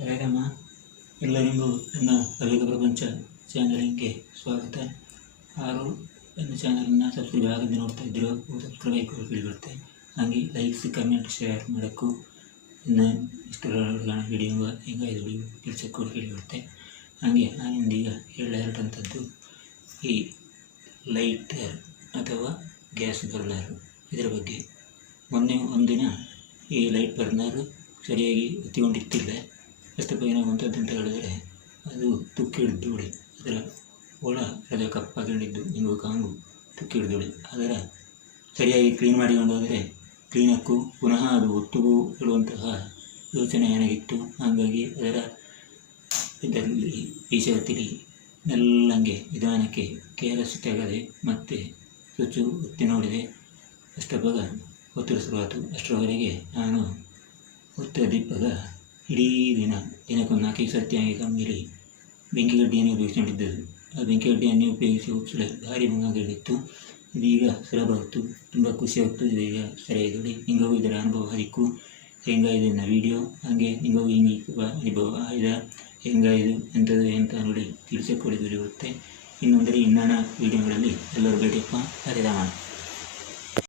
ಹರೇರಮ್ಮ ಎಲ್ಲರಿಗೂ ನನ್ನ ಕಲಿಕ ಪ್ರಪಂಚ ಚಾನಲಿಗೆ ಸ್ವಾಗತ. ಆರು ನನ್ನ ಚಾನಲನ್ನು ಸಬ್ಸ್ಕ್ರೈಬ್ ಆಗದೆ ನೋಡ್ತಾ ಇದ್ದರು ಸಬ್ಸ್ಕ್ರೈಬ್ ಆಗಿ ಕೇಳಿಬಿಡುತ್ತೆ ಹಾಗೆ ಲೈಕ್ಸ್ ಕಮೆಂಟ್ ಶೇರ್ ಮಾಡೋಕ್ಕೂ ಇನ್ನು ಇಷ್ಟಗಳ ವಿಡಿಯೋ ಈಗ ಇದು ಕೂಡ ಕೇಳಿಬಿಡುತ್ತೆ ಹಾಗೆ ನಾನಿಂದೀಗ ಹೇಳಲಾರದಂಥದ್ದು ಈ ಲೈಟರ್ ಅಥವಾ ಗ್ಯಾಸ್ ಬರ್ನರ್ ಇದರ ಬಗ್ಗೆ. ಮೊನ್ನೆ ಒಂದಿನ ಈ ಲೈಟ್ ಬರ್ನರ್ ಸರಿಯಾಗಿ ಹೊತ್ತಿಕೊಂಡಿತ್ತಿಲ್ಲ ಏನಾಗುವಂಥದ್ದು ಅಂತ ಹೇಳಿದರೆ, ಅದು ತುಕ್ಕಿ ಹಿಡಿದೋಳಿ ಅದರ ಒಳ ಅದರ ಕಪ್ಪಾಗಿದ್ದು ಹಿಂಗು ಕಾಂಗು ತುಕ್ಕಿ ಹಿಡಿದೋಳಿ ಅದರ ಸರಿಯಾಗಿ ಕ್ಲೀನ್ ಮಾಡಿಕೊಂಡು ಹೋದರೆ ಕ್ಲೀನಕ್ಕೂ ಪುನಃ ಅದು ಒತ್ತುಗೂ ಇಡುವಂತಹ ಯೋಚನೆ ಏನಾಗಿತ್ತು? ಹಾಗಾಗಿ ಅದರ ಇದರಲ್ಲಿ ಈಶಾತಿಲಿ ನೆಲ್ಲಂಗೆ ನಿಧಾನಕ್ಕೆ ಕೇರಸ್ ತೆಗೆದೆ, ಮತ್ತೆ ಸ್ವಿಚ್ಚು ಒತ್ತಿ ನೋಡಿದೆ ಅಷ್ಟವಾಗ ಒತ್ತಲು ಶುರುವಾಯಿತು ಅಷ್ಟರವರೆಗೆ ನಾನು ಒತ್ತ ದಿಪ್ಪಗ ಇಡೀ ದಿನ ದಿನಕ್ಕೊಂದು ನಾಲ್ಕೈದು ಆಗಿ ಕಮ್ಮಿಲಿ ಬೆಂಕಿ ಗಡ್ಡೆಯನ್ನು ಉಪಯೋಗಿಸ್ಕೊಂಡಿದ್ದದು ಆ ಬೆಂಕಿ ಗಡ್ಡೆಯನ್ನೇ ಉಪಯೋಗಿಸಿ ಉಪ್ಸಲ ಭಾರಿ ಮಂಗಾಗಿತ್ತು ಇದೀಗ ಸುಲಭ ಹೊತ್ತು ತುಂಬ ಖುಷಿ ಇದೀಗ ಸರಿಯಾಗಿ ನಿಮಗೂ ಇದರ ಅನುಭವ ಹರಿಕು. ಹೆಂಗಾಯಿದೆ ನನ್ನ ವಿಡಿಯೋ ಹಾಗೆ ನಿಮಗೂ ಹಿಂಗೆ ಅನುಭವ ಆಯ್ದ ಹೆಂಗಾಯಿದು ಎಂಥದ್ದು ಎಂತ ನೋಡಿ ತಿಳಿಸಿಕೊಡಿದಿರುತ್ತೆ ಇನ್ನೊಂದರೆ ಇನ್ನೊಂದು ವೀಡಿಯೋಗಳಲ್ಲಿ ಎಲ್ಲರೂ ಭೇಟಿಯಪ್ಪ. ಹರಿರಾಮ.